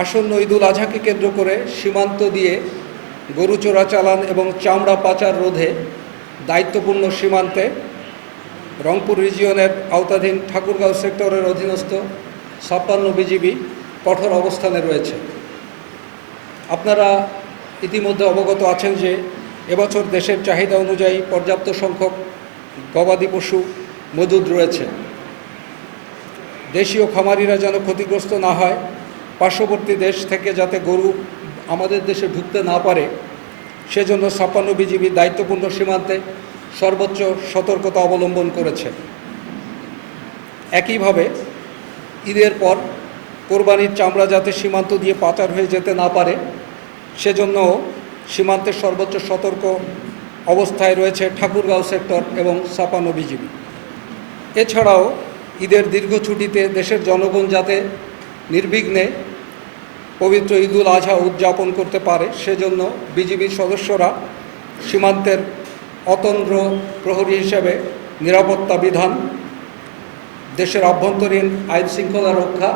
আসন্ন ঈদুল আজহাকে কেন্দ্র করে সীমান্ত দিয়ে গরু চোরাচালান এবং চামড়া পাচার রোধে দায়িত্বপূর্ণ সীমান্তে রংপুর রিজিয়নের আওতাধীন ঠাকুরগাঁও সেক্টরের অধীনস্থ ৫৬ বিজিবি কঠোর অবস্থানে রয়েছে। আপনারা ইতিমধ্যে অবগত আছেন যে এবছর দেশের চাহিদা অনুযায়ী পর্যাপ্ত সংখ্যক গবাদি পশু মজুদ রয়েছে। দেশীয় খামারিরা যেন ক্ষতিগ্রস্ত না হয়, পার্শ্ববর্তী দেশ থেকে যাতে গরু আমাদের দেশে ঢুকতে না পারে, সেজন্য ৫৬ বিজিবি দায়িত্বপূর্ণ সীমান্তে সর্বোচ্চ সতর্কতা অবলম্বন করেছে। একইভাবে ঈদের পর কোরবানির চামড়া যাতে সীমান্ত দিয়ে পাচার হয়ে যেতে না পারে, সেজন্য সীমান্তের সর্বোচ্চ সতর্ক অবস্থায় রয়েছে ঠাকুরগাঁও সেক্টর এবং ৫৬ বিজিবি। এছাড়াও ঈদের দীর্ঘ ছুটিতে দেশের জনগণ যাতে নির্বিঘ্নে পবিত্র ঈদুল আজহা উদযাপন করতে পারে, সেজন্য বিজিবির সদস্যরা সীমান্তের অতন্দ্র প্রহরী হিসেবে নিরাপত্তা বিধান, দেশের আভ্যন্তরীণ আইন শৃঙ্খলা রক্ষা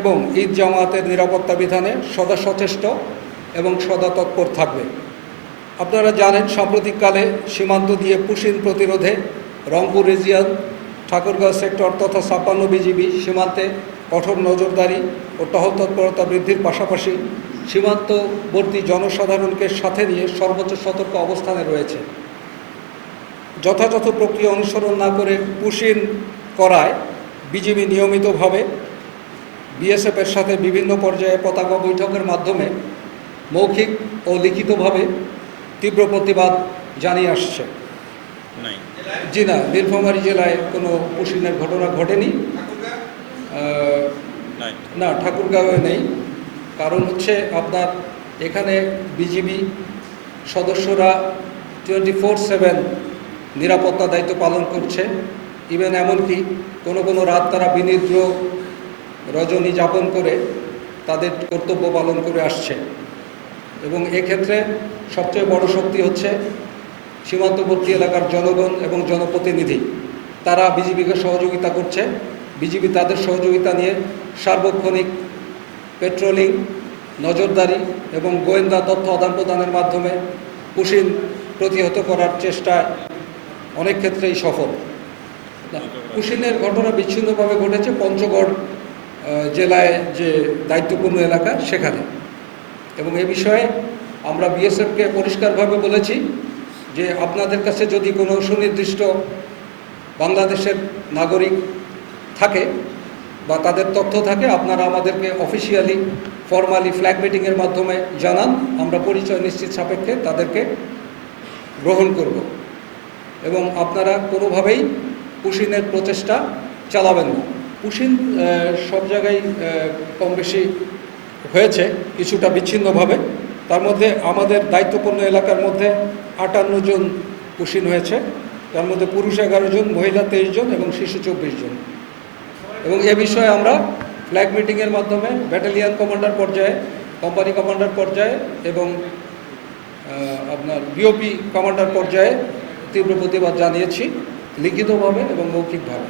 এবং ঈদ জামায়াতের নিরাপত্তা বিধানে সদা সচেষ্ট এবং সদা তৎপর থাকবে। আপনারা জানেন, সাম্প্রতিককালে সীমান্ত দিয়ে পুশিন প্রতিরোধে রংপুর রিজিয়ন, ঠাকুরগাঁও সেক্টর তথা ৫৬ বিজিবি সীমান্তে কঠোর নজরদারি ও টহল তৎপরতা বৃদ্ধির পাশাপাশি সীমান্তবর্তী জনসাধারণকে সাথে নিয়ে সর্বোচ্চ সতর্ক অবস্থানে রয়েছে। যথাযথ প্রক্রিয়া অনুসরণ না করে পুশিন করায় বিজিবি নিয়মিতভাবে বিএসএফের সাথে বিভিন্ন পর্যায়ে পতাকা বৈঠকের মাধ্যমে মৌখিক ও লিখিতভাবে তীব্র প্রতিবাদ জানিয়ে আসছে। জি না, নীলফামারী জেলায় কোনো পুশিনের ঘটনা ঘটেনি। না, ঠাকুরগাঁওয়ে নেই। কারণ হচ্ছে আপনার এখানে বিজিবি সদস্যরা 24/7 নিরাপত্তা দায়িত্ব পালন করছে। ইভেন এমনকি কোনো রাত তারা বিনিদ্র রজনী যাপন করে তাদের কর্তব্য পালন করে আসছে। এবং এক্ষেত্রে সবচেয়ে বড় শক্তি হচ্ছে সীমান্তবর্তী এলাকার জনগণ এবং জনপ্রতিনিধি। তারা বিজিবিকে সহযোগিতা করছে। বিজিবি তাদের সহযোগিতা নিয়ে সার্বক্ষণিক পেট্রোলিং, নজরদারি এবং গোয়েন্দা তথ্য আদান প্রদানের মাধ্যমে পুশিন প্রতিহত করার চেষ্টায় অনেক ক্ষেত্রেই সফল। পুশিনের ঘটনা বিচ্ছিন্নভাবে ঘটেছে পঞ্চগড় জেলায়, যে দায়িত্বপূর্ণ এলাকা সেখানে। এবং এ বিষয়ে আমরা বিএসএফকে পরিষ্কারভাবে বলেছি যে আপনাদের কাছে যদি কোনো সুনির্দিষ্ট বাংলাদেশের নাগরিক থাকে বা তাদের তথ্য থাকে, আপনারা আমাদেরকে অফিসিয়ালি ফর্মালি ফ্ল্যাগ মিটিংয়ের মাধ্যমে জানান। আমরা পরিচয় নিশ্চিত সাপেক্ষে তাদেরকে গ্রহণ করব। এবং আপনারা কোনোভাবেই পুশিনের প্রচেষ্টা চালাবেন না। পুশিন সব জায়গায় কম বেশি হয়েছে, কিছুটা বিচ্ছিন্নভাবে। তার মধ্যে আমাদের দায়িত্বপূর্ণ এলাকার মধ্যে 58 জন পুশিন হয়েছে। তার মধ্যে পুরুষ 11 জন, মহিলা 23 জন এবং শিশু 24 জন। এবং এ বিষয়ে আমরা ফ্ল্যাগ মিটিংয়ের মাধ্যমে ব্যাটালিয়ন কমান্ডার পর্যায়ে, কোম্পানি কমান্ডার পর্যায়ে এবং আপনার বিওপি কমান্ডার পর্যায়ে তীব্র প্রতিবাদ জানিয়েছি, লিখিতভাবে এবং মৌখিকভাবে।